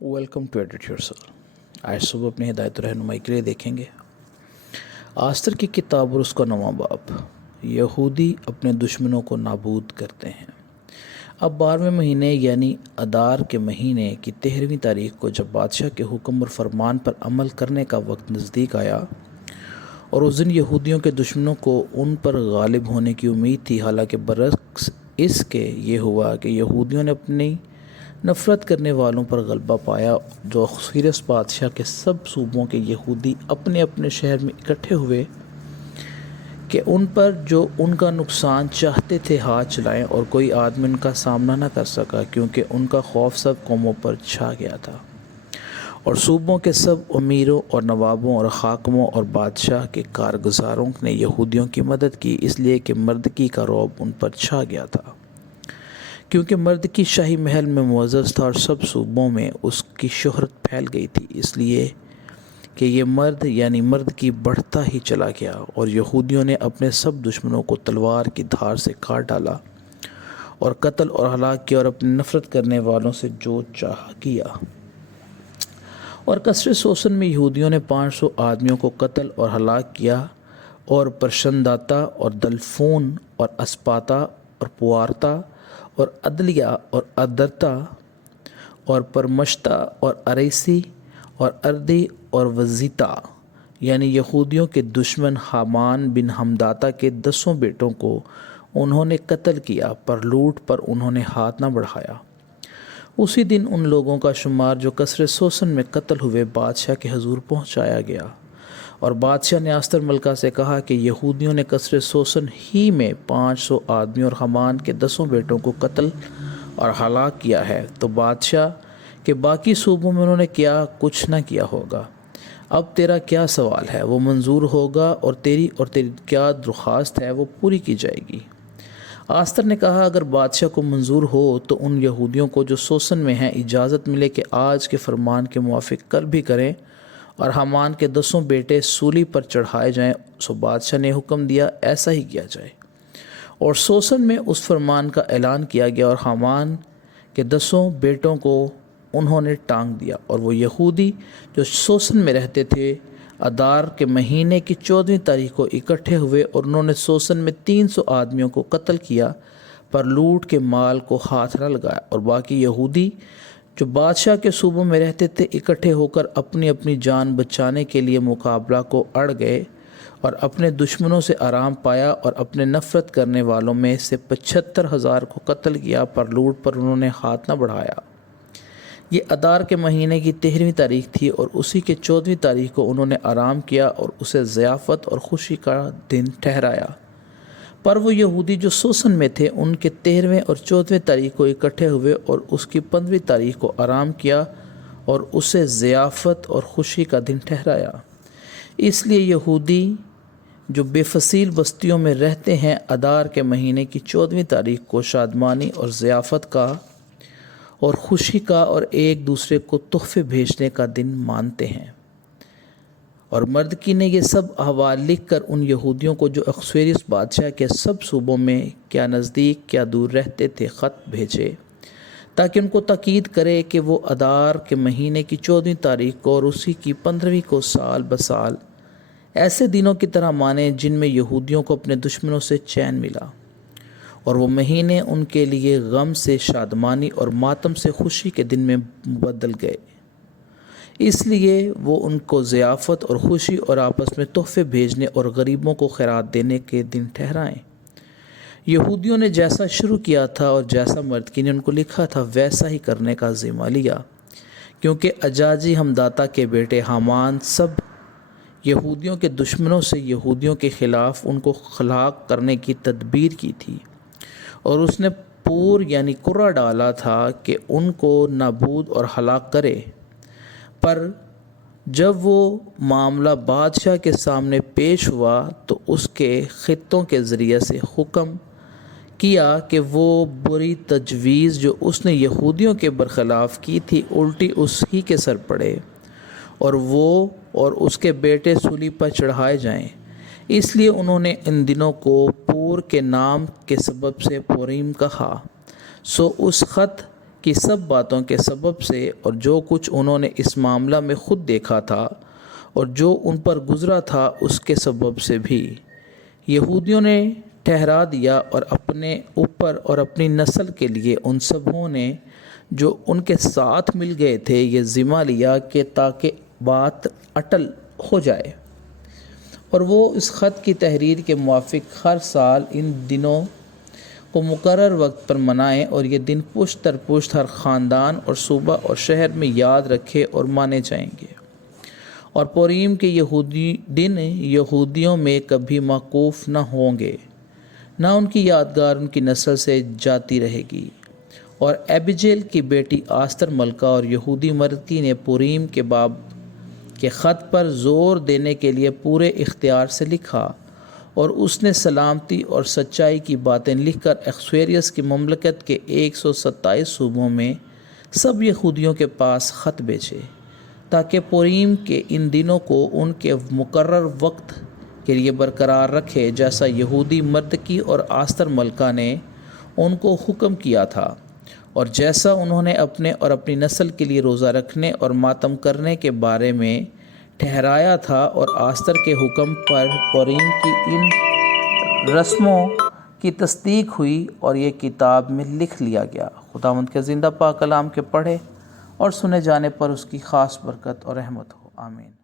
Welcome to edit your cell. آج صبح اپنی ہدایت و رہنمائی کے لیے دیکھیں گے آستر کی کتاب اور اس کا 9واں باب۔ یہودی اپنے دشمنوں کو نابود کرتے ہیں۔ اب 12ویں مہینے یعنی ادار کے مہینے کی 13ویں تاریخ کو جب بادشاہ کے حکم اور فرمان پر عمل کرنے کا وقت نزدیک آیا اور اس دن یہودیوں کے دشمنوں کو ان پر غالب ہونے کی امید تھی، حالانکہ برعکس اس کے یہ ہوا کہ یہودیوں نے اپنی نفرت کرنے والوں پر غلبہ پایا۔ جو اخسویرس بادشاہ کے سب صوبوں کے یہودی اپنے اپنے شہر میں اکٹھے ہوئے کہ ان پر جو ان کا نقصان چاہتے تھے ہاتھ چلائیں، اور کوئی آدمی ان کا سامنا نہ کر سکا، کیونکہ ان کا خوف سب قوموں پر چھا گیا تھا۔ اور صوبوں کے سب امیروں اور نوابوں اور حاکموں اور بادشاہ کے کارگزاروں نے یہودیوں کی مدد کی، اس لیے کہ مردکی کا رعب ان پر چھا گیا تھا، کیونکہ مردکی شاہی محل میں معزز تھا اور سب صوبوں میں اس کی شہرت پھیل گئی تھی، اس لیے کہ یہ مرد یعنی مردکی بڑھتا ہی چلا گیا۔ اور یہودیوں نے اپنے سب دشمنوں کو تلوار کی دھار سے کاٹ ڈالا اور قتل اور ہلاک کیا، اور اپنے نفرت کرنے والوں سے جو چاہا کیا۔ اور کسر سوسن میں یہودیوں نے 500 آدمیوں کو قتل اور ہلاک کیا، اور پرشنداتا اور دلفون اور اسپاتا اور پوارتا اور عدلیہ اور ادرتا اور پرمشتا اور اریسی اور اردی اور وزیتا یعنی یہودیوں کے دشمن حامان بن حمداتا کے 10 بیٹوں کو انہوں نے قتل کیا، پر لوٹ پر انہوں نے ہاتھ نہ بڑھایا۔ اسی دن ان لوگوں کا شمار جو کسر سوسن میں قتل ہوئے بادشاہ کے حضور پہنچایا گیا، اور بادشاہ نے آستر ملکہ سے کہا کہ یہودیوں نے کسر سوسن ہی میں 500 آدمیوں اور حامان کے 10 بیٹوں کو قتل اور ہلاک کیا ہے، تو بادشاہ کے باقی صوبوں میں انہوں نے کیا کچھ نہ کیا ہوگا۔ اب تیرا کیا سوال ہے وہ منظور ہوگا، اور تیری کیا درخواست ہے وہ پوری کی جائے گی۔ آستر نے کہا اگر بادشاہ کو منظور ہو تو ان یہودیوں کو جو سوسن میں ہیں اجازت ملے کہ آج کے فرمان کے موافق کل بھی کریں، اور حامان کے 10 بیٹے سولی پر چڑھائے جائیں۔ سو بادشاہ نے حکم دیا ایسا ہی کیا جائے، اور سوسن میں اس فرمان کا اعلان کیا گیا، اور حامان کے 10 بیٹوں کو انہوں نے ٹانگ دیا۔ اور وہ یہودی جو سوسن میں رہتے تھے ادار کے مہینے کی 14ویں تاریخ کو اکٹھے ہوئے، اور انہوں نے سوسن میں 300 آدمیوں کو قتل کیا، پر لوٹ کے مال کو ہاتھ نہ لگایا۔ اور باقی یہودی جو بادشاہ کے صوبوں میں رہتے تھے اکٹھے ہو کر اپنی اپنی جان بچانے کے لیے مقابلہ کو اڑ گئے، اور اپنے دشمنوں سے آرام پایا، اور اپنے نفرت کرنے والوں میں سے 75,000 کو قتل کیا، پر لوٹ پر انہوں نے ہاتھ نہ بڑھایا۔ یہ ادار کے مہینے کی 13ویں تاریخ تھی، اور اسی کے 14ویں تاریخ کو انہوں نے آرام کیا اور اسے ضیافت اور خوشی کا دن ٹھہرایا۔ پر وہ یہودی جو سوسن میں تھے ان کے 13ویں اور 14ویں تاریخ کو اکٹھے ہوئے اور اس کی 15ویں تاریخ کو آرام کیا اور اسے ضیافت اور خوشی کا دن ٹھہرایا۔ اس لیے یہودی جو بے فصیل بستیوں میں رہتے ہیں ادار کے مہینے کی 14ویں تاریخ کو شادمانی اور ضیافت کا اور خوشی کا اور ایک دوسرے کو تحفے بھیجنے کا دن مانتے ہیں۔ اور مردکی نے یہ سب احوال لکھ کر ان یہودیوں کو جو اخسویرس بادشاہ کے سب صوبوں میں کیا نزدیک کیا دور رہتے تھے خط بھیجے، تاکہ ان کو تاکید کرے کہ وہ ادار کے مہینے کی 14ویں تاریخ کو اور اسی کی 15ویں کو سال بسال ایسے دنوں کی طرح مانیں جن میں یہودیوں کو اپنے دشمنوں سے چین ملا، اور وہ مہینے ان کے لیے غم سے شادمانی اور ماتم سے خوشی کے دن میں بدل گئے۔ اس لیے وہ ان کو ضیافت اور خوشی اور آپس میں تحفے بھیجنے اور غریبوں کو خیرات دینے کے دن ٹھہرائیں۔ یہودیوں نے جیسا شروع کیا تھا اور جیسا مردکی نے ان کو لکھا تھا ویسا ہی کرنے کا ذمہ لیا، کیونکہ اجاجی حمداتا کے بیٹے حامان سب یہودیوں کے دشمنوں سے یہودیوں کے خلاف ان کو ہلاک کرنے کی تدبیر کی تھی، اور اس نے پور یعنی کرہ ڈالا تھا کہ ان کو نابود اور ہلاک کرے۔ پر جب وہ معاملہ بادشاہ کے سامنے پیش ہوا تو اس کے خطوں کے ذریعے سے حکم کیا کہ وہ بری تجویز جو اس نے یہودیوں کے برخلاف کی تھی الٹی اس ہی کے سر پڑے، اور وہ اور اس کے بیٹے سولی پر چڑھائے جائیں۔ اس لیے انہوں نے ان دنوں کو پور کے نام کے سبب سے پوریم کہا۔ سو اس خط کی سب باتوں کے سبب سے اور جو کچھ انہوں نے اس معاملہ میں خود دیکھا تھا اور جو ان پر گزرا تھا اس کے سبب سے بھی یہودیوں نے ٹھہرا دیا اور اپنے اوپر اور اپنی نسل کے لیے ان سبوں نے جو ان کے ساتھ مل گئے تھے یہ ذمہ لیا کہ تاکہ بات اٹل ہو جائے، اور وہ اس خط کی تحریر کے موافق ہر سال ان دنوں کو مقرر وقت پر منائیں، اور یہ دن پشت در پشت ہر خاندان اور صوبہ اور شہر میں یاد رکھے اور مانے جائیں گے، اور پوریم کے دن یہودیوں میں کبھی موقوف نہ ہوں گے، نہ ان کی یادگار ان کی نسل سے جاتی رہے گی۔ اور ایبیجیل کی بیٹی آستر ملکہ اور یہودی مردی نے پوریم کے باب کے خط پر زور دینے کے لیے پورے اختیار سے لکھا، اور اس نے سلامتی اور سچائی کی باتیں لکھ کر اخشویروس کی مملکت کے 127 صوبوں میں سب یہودیوں کے پاس خط بھیجے، تاکہ پوریم کے ان دنوں کو ان کے مقرر وقت کے لیے برقرار رکھے، جیسا یہودی مردکی اور آستر ملکہ نے ان کو حکم کیا تھا، اور جیسا انہوں نے اپنے اور اپنی نسل کے لیے روزہ رکھنے اور ماتم کرنے کے بارے میں ٹھہرایا تھا، اور آستر کے حکم پر پوریم کی ان رسموں کی تصدیق ہوئی اور یہ کتاب میں لکھ لیا گیا۔ خداوند کے زندہ پاک کلام کے پڑھے اور سنے جانے پر اس کی خاص برکت اور رحمت ہو، آمین۔